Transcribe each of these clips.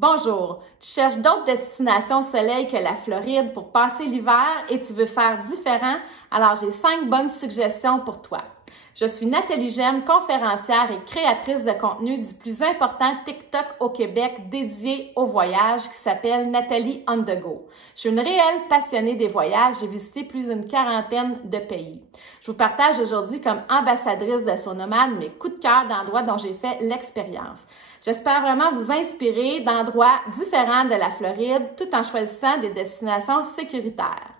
Bonjour, tu cherches d'autres destinations au soleil que la Floride pour passer l'hiver et tu veux faire différent? Alors j'ai 5 bonnes suggestions pour toi. Je suis Nathalie Gemme, conférencière et créatrice de contenu du plus important TikTok au Québec dédié aux voyages qui s'appelle Nathalie on the go. Je suis une réelle passionnée des voyages, j'ai visité plus d'une 40aine de pays. Je vous partage aujourd'hui comme ambassadrice de Sonomade mes coups de cœur d'endroits dont j'ai fait l'expérience. J'espère vraiment vous inspirer d'endroits différents de la Floride tout en choisissant des destinations sécuritaires.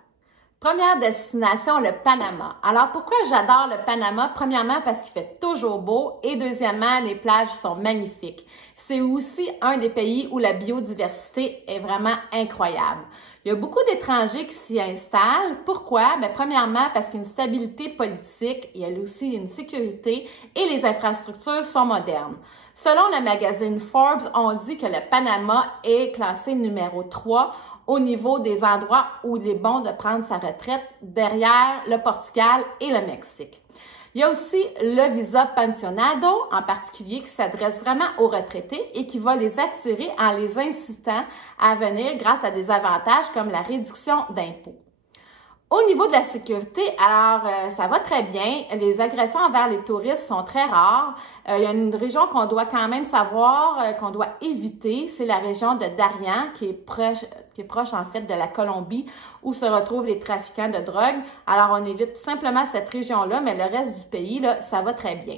Première destination, le Panama. Alors, pourquoi j'adore le Panama? Premièrement, parce qu'il fait toujours beau et deuxièmement, les plages sont magnifiques. C'est aussi un des pays où la biodiversité est vraiment incroyable. Il y a beaucoup d'étrangers qui s'y installent. Pourquoi? Bien, premièrement, parce qu'il y a une stabilité politique, il y a aussi une sécurité et les infrastructures sont modernes. Selon le magazine Forbes, on dit que le Panama est classé numéro 3 au niveau des endroits où il est bon de prendre sa retraite, derrière le Portugal et le Mexique. Il y a aussi le visa pensionado, en particulier, qui s'adresse vraiment aux retraités et qui va les attirer en les incitant à venir grâce à des avantages comme la réduction d'impôts. Au niveau de la sécurité, alors ça va très bien. Les agressions envers les touristes sont très rares. Il y a une région qu'on doit quand même savoir, qu'on doit éviter, c'est la région de Darien, qui est proche en fait de la Colombie, où se retrouvent les trafiquants de drogue. Alors on évite tout simplement cette région-là, mais le reste du pays, là, ça va très bien.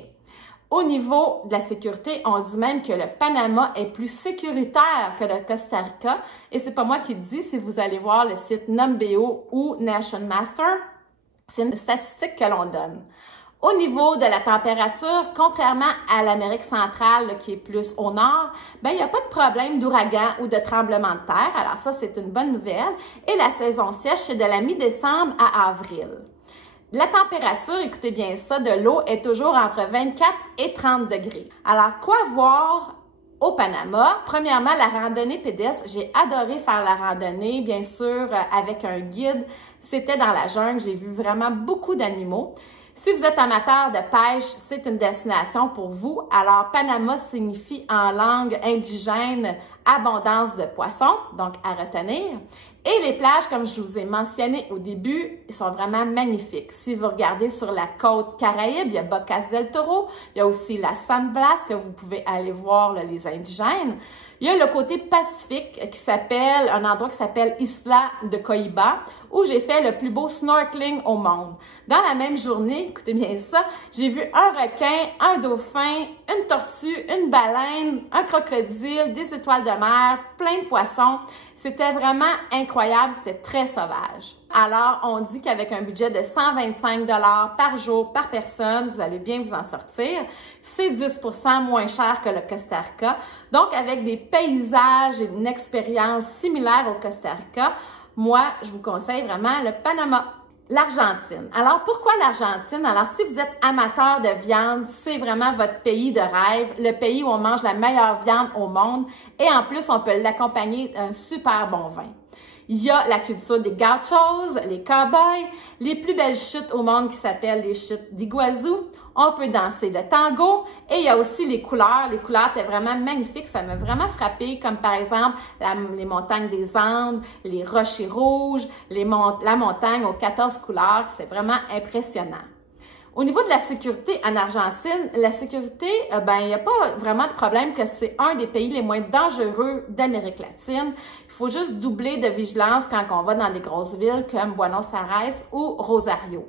Au niveau de la sécurité, on dit même que le Panama est plus sécuritaire que le Costa Rica. Et c'est pas moi qui le dis, si vous allez voir le site Numbeo ou Nation Master, c'est une statistique que l'on donne. Au niveau de la température, contrairement à l'Amérique centrale là, qui est plus au nord, ben il n'y a pas de problème d'ouragan ou de tremblement de terre. Alors ça, c'est une bonne nouvelle. Et la saison sèche, c'est de la mi-décembre à avril. La température, écoutez bien ça, de l'eau est toujours entre 24 et 30 degrés. Alors, quoi voir au Panama? Premièrement, la randonnée pédestre. J'ai adoré faire la randonnée, bien sûr, avec un guide. C'était dans la jungle, j'ai vu vraiment beaucoup d'animaux. Si vous êtes amateur de pêche, c'est une destination pour vous. Alors, Panama signifie en langue indigène abondance de poissons, donc à retenir. Et les plages, comme je vous ai mentionné au début, sont vraiment magnifiques. Si vous regardez sur la côte Caraïbe, il y a Bocas del Toro, il y a aussi la San Blas que vous pouvez aller voir là, les indigènes. Il y a le côté pacifique qui s'appelle, un endroit qui s'appelle Isla de Coiba, où j'ai fait le plus beau snorkeling au monde. Dans la même journée, écoutez bien ça, j'ai vu un requin, un dauphin, une tortue, une baleine, un crocodile, des étoiles de mer, plein de poissons. C'était vraiment incroyable, c'était très sauvage. Alors, on dit qu'avec un budget de 125 $ par jour, par personne, vous allez bien vous en sortir. C'est 10% moins cher que le Costa Rica. Donc, avec des paysages et une expérience similaire au Costa Rica, moi, je vous conseille vraiment le Panama. L'Argentine. Alors, pourquoi l'Argentine? Alors, si vous êtes amateur de viande, c'est vraiment votre pays de rêve, le pays où on mange la meilleure viande au monde et en plus, on peut l'accompagner d'un super bon vin. Il y a la culture des gauchos, les cowboys, les plus belles chutes au monde qui s'appellent les chutes d'Iguazú. On peut danser le tango et il y a aussi les couleurs. Les couleurs étaient vraiment magnifiques, ça m'a vraiment frappé, comme par exemple les montagnes des Andes, les rochers rouges, la montagne aux 14 couleurs, c'est vraiment impressionnant. Au niveau de la sécurité en Argentine, la sécurité, il n'y a pas vraiment de problème que c'est un des pays les moins dangereux d'Amérique latine. Il faut juste doubler de vigilance quand on va dans des grosses villes comme Buenos Aires ou Rosario.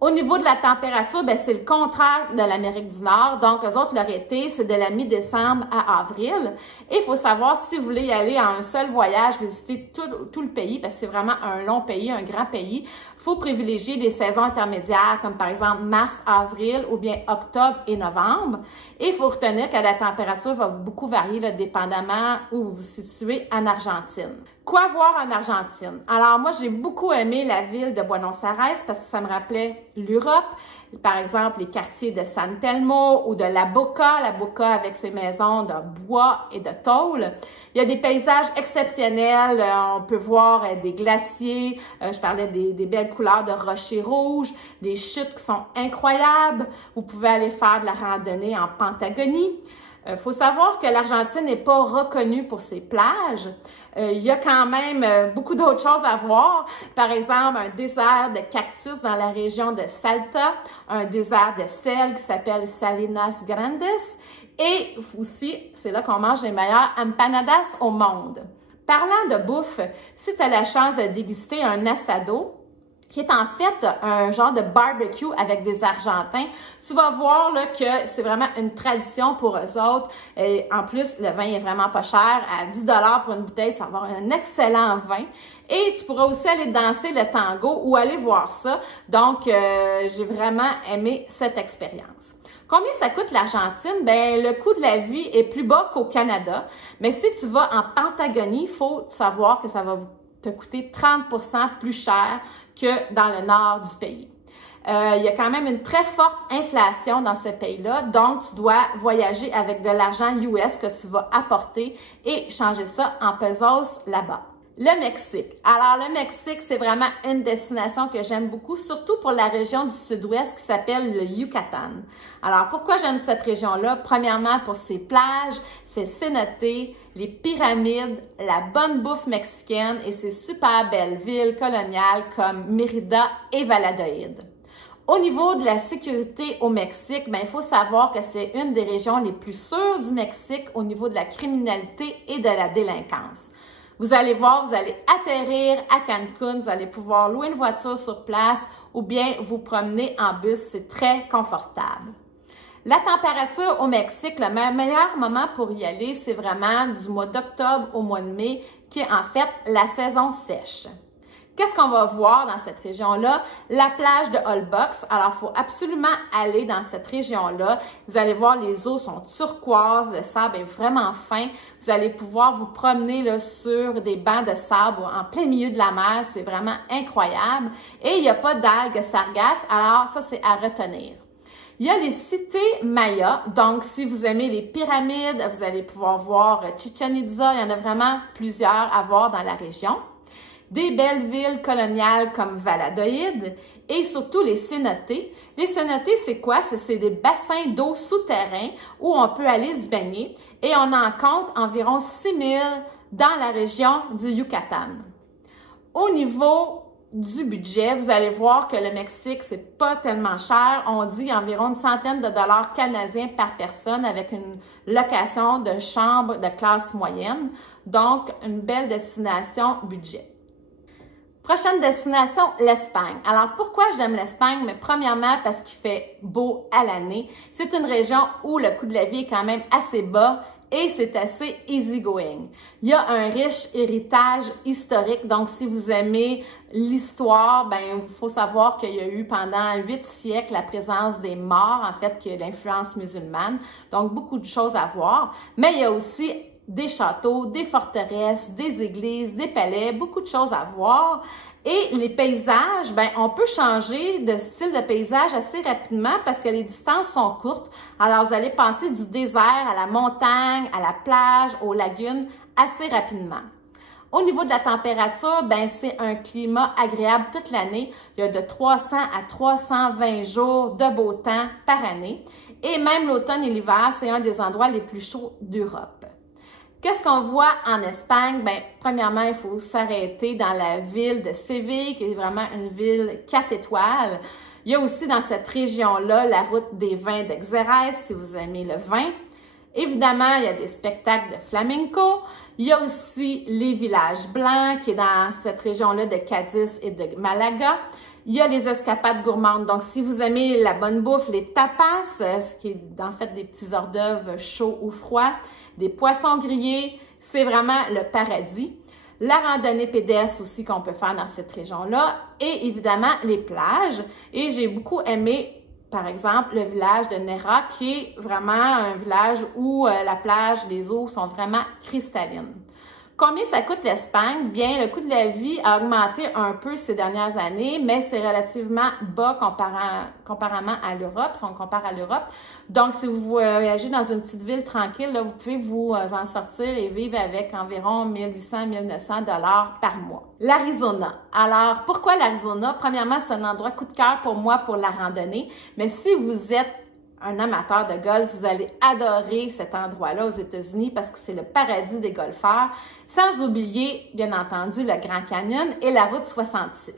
Au niveau de la température, c'est le contraire de l'Amérique du Nord. Donc, eux autres, leur été, c'est de la mi-décembre à avril. Et il faut savoir si vous voulez y aller en un seul voyage, visiter tout le pays, parce que c'est vraiment un long pays, un grand pays. Il faut privilégier les saisons intermédiaires, comme par exemple mars, avril, ou bien octobre et novembre. Et il faut retenir que la température va beaucoup varier, là, dépendamment où vous vous situez en Argentine. Quoi voir en Argentine? Alors moi, j'ai beaucoup aimé la ville de Buenos Aires parce que ça me rappelait l'Europe. Par exemple, les quartiers de San Telmo ou de La Boca avec ses maisons de bois et de tôle. Il y a des paysages exceptionnels. On peut voir des glaciers. Je parlais des belles couleurs de rochers rouges, des chutes qui sont incroyables. Vous pouvez aller faire de la randonnée en Patagonie. Faut savoir que l'Argentine n'est pas reconnue pour ses plages. Il y a quand même beaucoup d'autres choses à voir. Par exemple, un désert de cactus dans la région de Salta, un désert de sel qui s'appelle Salinas Grandes et aussi, c'est là qu'on mange les meilleures empanadas au monde. Parlant de bouffe, si tu as la chance de déguster un asado, qui est en fait un genre de barbecue avec des Argentins. Tu vas voir là, que c'est vraiment une tradition pour eux autres. Et en plus, le vin est vraiment pas cher. À 10 $ pour une bouteille, tu vas avoir un excellent vin. Et tu pourras aussi aller danser le tango ou aller voir ça. Donc, j'ai vraiment aimé cette expérience. Combien ça coûte l'Argentine? Ben, le coût de la vie est plus bas qu'au Canada. Mais si tu vas en Patagonie, il faut savoir que ça va te coûter 30% plus cher que dans le nord du pays. Il y a quand même une très forte inflation dans ce pays-là, donc tu dois voyager avec de l'argent US que tu vas apporter et changer ça en pesos là-bas. Le Mexique. Alors, le Mexique, c'est vraiment une destination que j'aime beaucoup, surtout pour la région du sud-ouest qui s'appelle le Yucatan. Alors, pourquoi j'aime cette région-là? Premièrement, pour ses plages, ses cénotes, les pyramides, la bonne bouffe mexicaine et ses super belles villes coloniales comme Mérida et Valladolid. Au niveau de la sécurité au Mexique, ben, il faut savoir que c'est une des régions les plus sûres du Mexique au niveau de la criminalité et de la délinquance. Vous allez voir, vous allez atterrir à Cancun, vous allez pouvoir louer une voiture sur place ou bien vous promener en bus, c'est très confortable. La température au Mexique, le meilleur moment pour y aller, c'est vraiment du mois d'octobre au mois de mai, qui est en fait la saison sèche. Qu'est-ce qu'on va voir dans cette région-là? La plage de Holbox. Alors, il faut absolument aller dans cette région-là. Vous allez voir, les eaux sont turquoises, le sable est vraiment fin. Vous allez pouvoir vous promener là, sur des bancs de sable en plein milieu de la mer. C'est vraiment incroyable. Et il n'y a pas d'algues sargasses, alors ça, c'est à retenir. Il y a les cités Maya, donc si vous aimez les pyramides, vous allez pouvoir voir Chichen Itza, il y en a vraiment plusieurs à voir dans la région. Des belles villes coloniales comme Valladolid et surtout les cénotes. Les cénotes, c'est quoi? C'est des bassins d'eau souterrains où on peut aller se baigner et on en compte environ 6000 dans la région du Yucatan. Au niveau du budget, vous allez voir que le Mexique, c'est pas tellement cher. On dit environ une centaine de dollars canadiens par personne avec une location de chambre de classe moyenne. Donc, une belle destination budget. Prochaine destination, l'Espagne. Alors, pourquoi j'aime l'Espagne? Mais premièrement, parce qu'il fait beau à l'année. C'est une région où le coût de la vie est quand même assez bas et c'est assez easygoing. Il y a un riche héritage historique, donc si vous aimez l'histoire, ben il faut savoir qu'il y a eu pendant 8 siècles la présence des morts, en fait, qui est l'influence musulmane, donc beaucoup de choses à voir. Mais il y a aussi des châteaux, des forteresses, des églises, des palais, beaucoup de choses à voir. Et les paysages, ben, on peut changer de style de paysage assez rapidement parce que les distances sont courtes. Alors, vous allez passer du désert à la montagne, à la plage, aux lagunes assez rapidement. Au niveau de la température, ben, c'est un climat agréable toute l'année. Il y a de 300 à 320 jours de beau temps par année. Et même l'automne et l'hiver, c'est un des endroits les plus chauds d'Europe. Qu'est-ce qu'on voit en Espagne? Bien, premièrement, il faut s'arrêter dans la ville de Séville, qui est vraiment une ville 4 étoiles. Il y a aussi dans cette région-là la route des vins de Xérès, si vous aimez le vin. Évidemment, il y a des spectacles de flamenco. Il y a aussi les villages blancs, qui est dans cette région-là de Cadiz et de Malaga. Il y a les escapades gourmandes. Donc, si vous aimez la bonne bouffe, les tapas, ce qui est en fait des petits hors d'œuvre chauds ou froids, des poissons grillés, c'est vraiment le paradis. La randonnée pédestre aussi qu'on peut faire dans cette région-là et évidemment les plages. Et j'ai beaucoup aimé, par exemple, le village de Nera qui est vraiment un village où la plage, les eaux sont vraiment cristallines. Combien ça coûte l'Espagne? Bien, le coût de la vie a augmenté un peu ces dernières années, mais c'est relativement bas comparément à l'Europe, si on compare à l'Europe. Donc, si vous voyagez dans une petite ville tranquille, là, vous pouvez vous en sortir et vivre avec environ 1800-1900 $ par mois. L'Arizona. Alors, pourquoi l'Arizona? Premièrement, c'est un endroit coup de cœur pour moi pour la randonnée, mais si vous êtes un amateur de golf, vous allez adorer cet endroit-là aux États-Unis parce que c'est le paradis des golfeurs, sans oublier, bien entendu, le Grand Canyon et la route 66.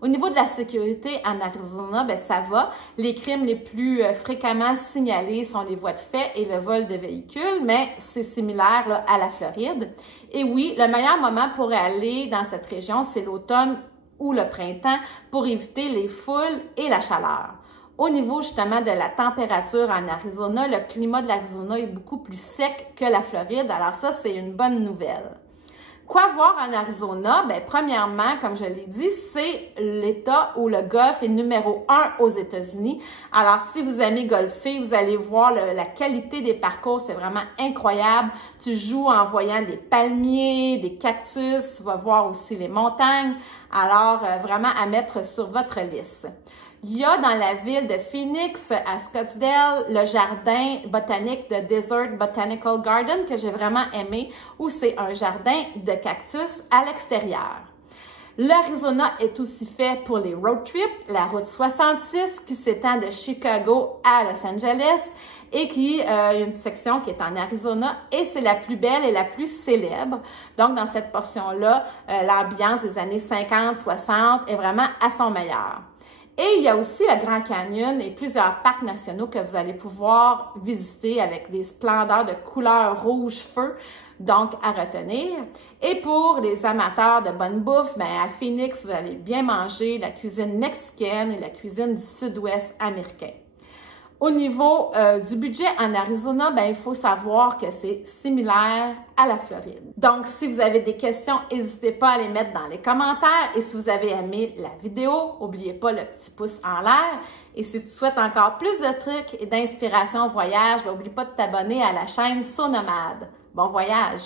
Au niveau de la sécurité en Arizona, ben ça va. Les crimes les plus fréquemment signalés sont les voies de fait et le vol de véhicules, mais c'est similaire là, à la Floride. Et oui, le meilleur moment pour aller dans cette région, c'est l'automne ou le printemps pour éviter les foules et la chaleur. Au niveau justement de la température en Arizona, le climat de l'Arizona est beaucoup plus sec que la Floride, alors ça, c'est une bonne nouvelle. Quoi voir en Arizona? Bien, premièrement, comme je l'ai dit, c'est l'État où le golf est numéro 1 aux États-Unis. Alors, si vous aimez golfer, vous allez voir la qualité des parcours, c'est vraiment incroyable. Tu joues en voyant des palmiers, des cactus, tu vas voir aussi les montagnes. Alors, vraiment à mettre sur votre liste. Il y a dans la ville de Phoenix, à Scottsdale, le jardin botanique de Desert Botanical Garden que j'ai vraiment aimé, où c'est un jardin de cactus à l'extérieur. L'Arizona est aussi fait pour les road trips, la route 66 qui s'étend de Chicago à Los Angeles et qui y a une section qui est en Arizona et c'est la plus belle et la plus célèbre. Donc, dans cette portion-là, l'ambiance des années 50-60 est vraiment à son meilleur. Et il y a aussi le Grand Canyon et plusieurs parcs nationaux que vous allez pouvoir visiter avec des splendeurs de couleur rouge-feu, donc à retenir. Et pour les amateurs de bonne bouffe, bien, à Phoenix, vous allez bien manger la cuisine mexicaine et la cuisine du sud-ouest américain. Au niveau du budget en Arizona, ben, il faut savoir que c'est similaire à la Floride. Donc, si vous avez des questions, n'hésitez pas à les mettre dans les commentaires. Et si vous avez aimé la vidéo, n'oubliez pas le petit pouce en l'air. Et si tu souhaites encore plus de trucs et d'inspiration au voyage, n'oublie pas de t'abonner à la chaîne Saut Nomade. Bon voyage!